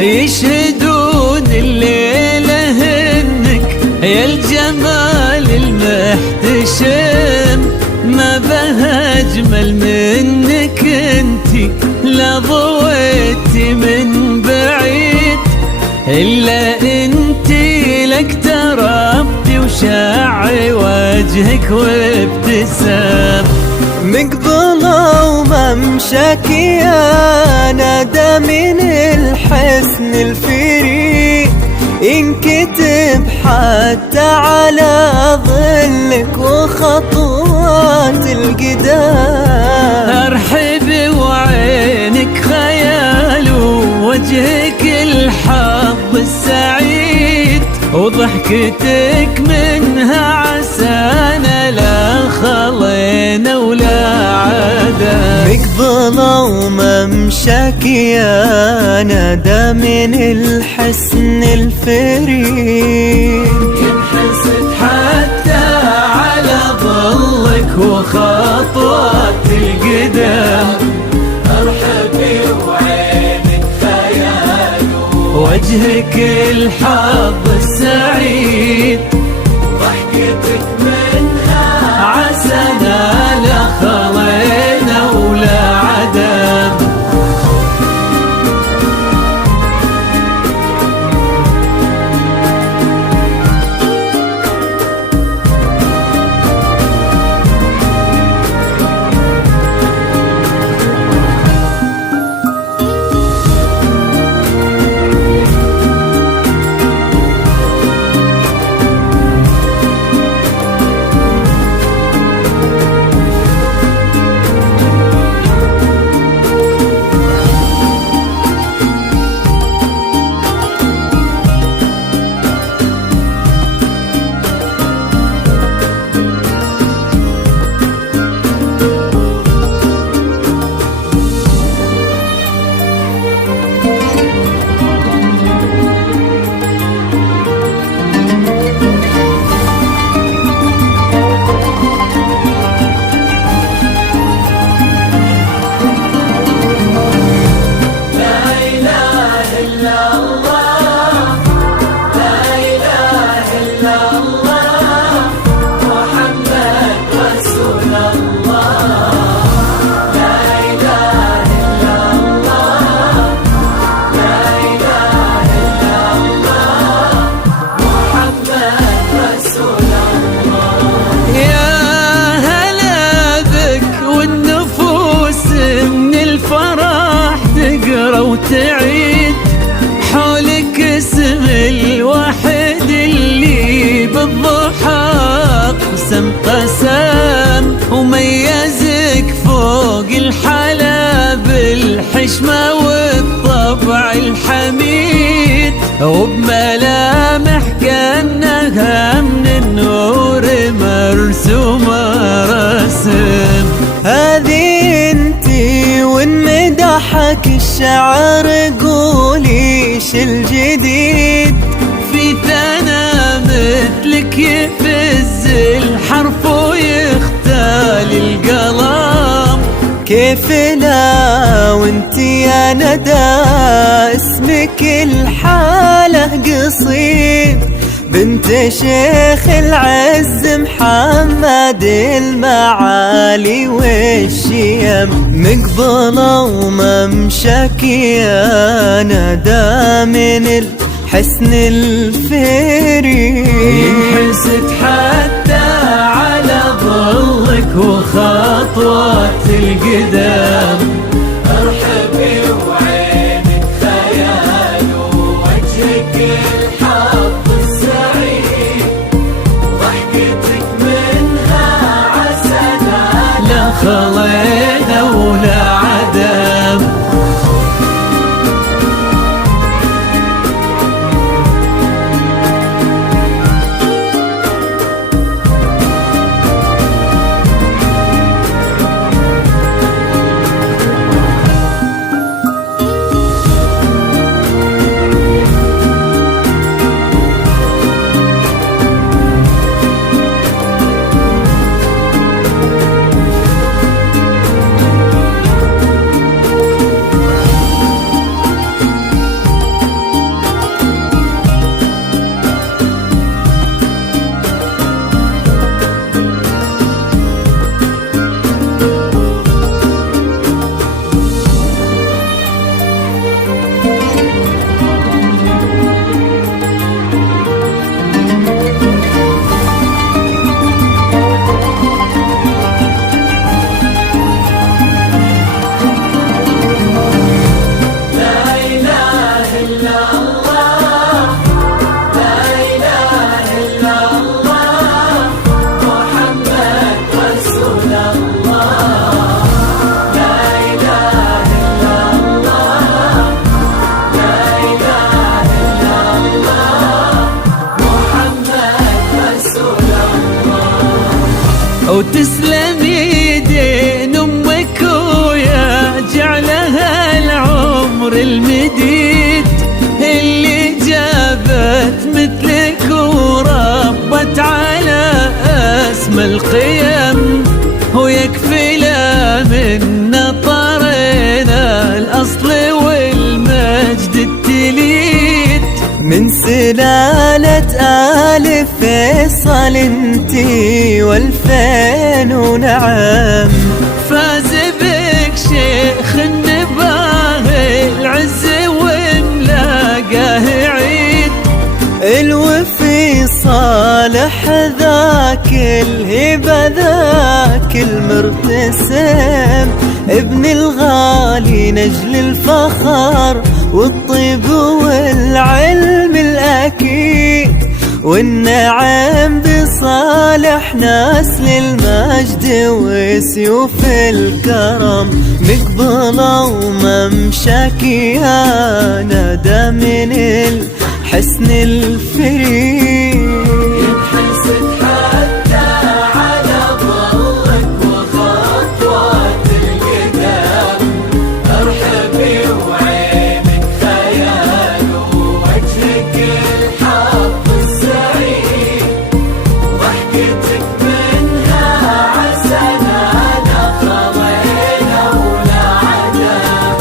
يشهدون الليلة انك يا الجمال المحتشم، ما بها اجمل منك انتي لا ضويتي من بعيد، الا انتي لك تربتي وشاعي وجهك وابتسام. مقبلة وممشاك يا ندى من الحسن الفريد، ينكتب حتى على ظلك وخطوات القدام. ارحبي وعينك خيال ووجهك الحظ السعيد، وضحكتك منها عسانا لا خلينا ولا عدا. مقبلة وممشاك يا ندى من الحسن الفريد، ينحسد حتى على ظلك وخطوات القدام. ارحبي وعينك خيال ووجهك الحظ السعيد، ضحكتك منها عسانا لا خلينا ولا عدم. وتعيد حولك اسم الواحد اللي بالضحى قسم قسم، وميزك فوق الحلا بالحشمة والطبع الحميد، وبملامح كأنها من النور مرسومة رسم. هذه انتي وانمدحك الشعر قوليش الجديد، في ثنا مثلك يفز الحرف ويختال القلم. كيف لا وانتي يا ندى اسمك الحالة قصيد، بنت شيخ العز محمد المعالي والشيم. مقبلة وممشاك يا ندى من الحسن الفريد، ينحسد حتى على ظلك وخطوات القدام. ارحبي وعينك خيال ووجهك الحظ السعيد، ضحكتك منها عسانا لا خلينا ولا عدم. وتسلم يدين أمك ويا جعلها العمر المديد اللي جابت مثلك وربت على أسمى القيم، ويكفي لا من طرينا الأصل والمجد التليد. من سلالة آل فيصل انتي والفين ونعم، فاز بك شيخ النباه العز وملاقاه عيد. الوفي صالح ذاك الهبة ذاك المرتسم، ابن الغالي نجل الفخر والطيب والعلم الأكيد، والنعم بصالح ناس للمجد وسيوف الكرم مقبلة وممشاك يا ندى من الحسن الفريد. ينحسد حتى على ظلك وخطوات القدام، ارحبي وعينك خيال ووجهك الحظ السعيد، ضحكتك منها عسنانا خضينا ولا عدم.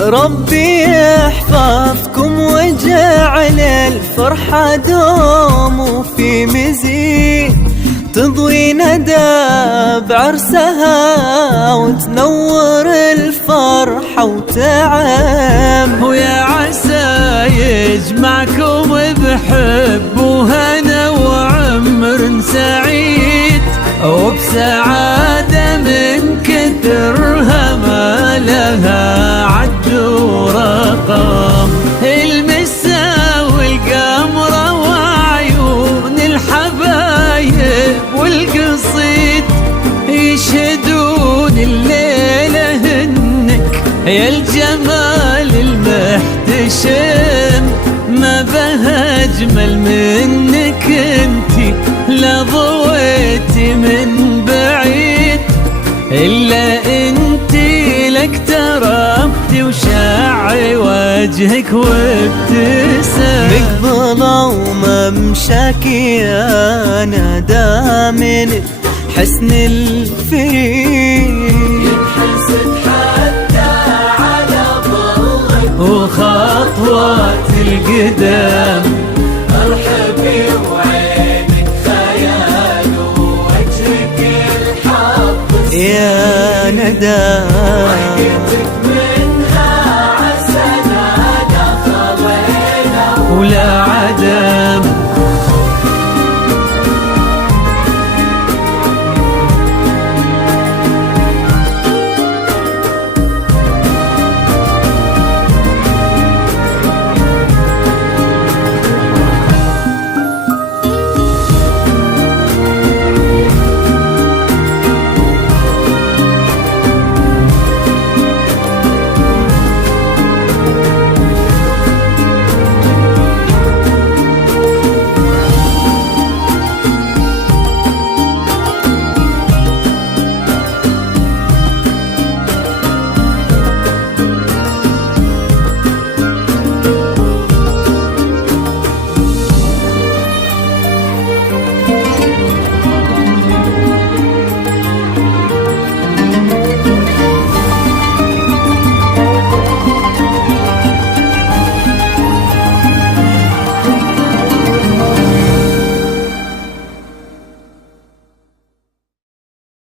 ربي يحفظكم وجعل الفرحة دوم وفي مزيد، تضوي ندى بعرسها وتنور الفرحة وتعم. ويا عسى يجمعكم بحب وهنا وعمر سعيد، وبسعادة من كثرها ما لها عد ورقم. المسا والقمرة وعيون الحبايب والقصيد يشهدون الليلة انك يا الجمال المحتشم، ما بها اجمل منك انتي لا ضويتي من بعيد، الا انتي لك تربتي وشاعي وجهك وابتسم. مقبلة وممشاك يا ندى من حسن الفريد. ينحسد حتى على ظلك وخطوات القدام، ارحبي وعينك خيال ووجهك الحظ يا ندى، ضحكتك منها عسنانا خضينا ولا عدم.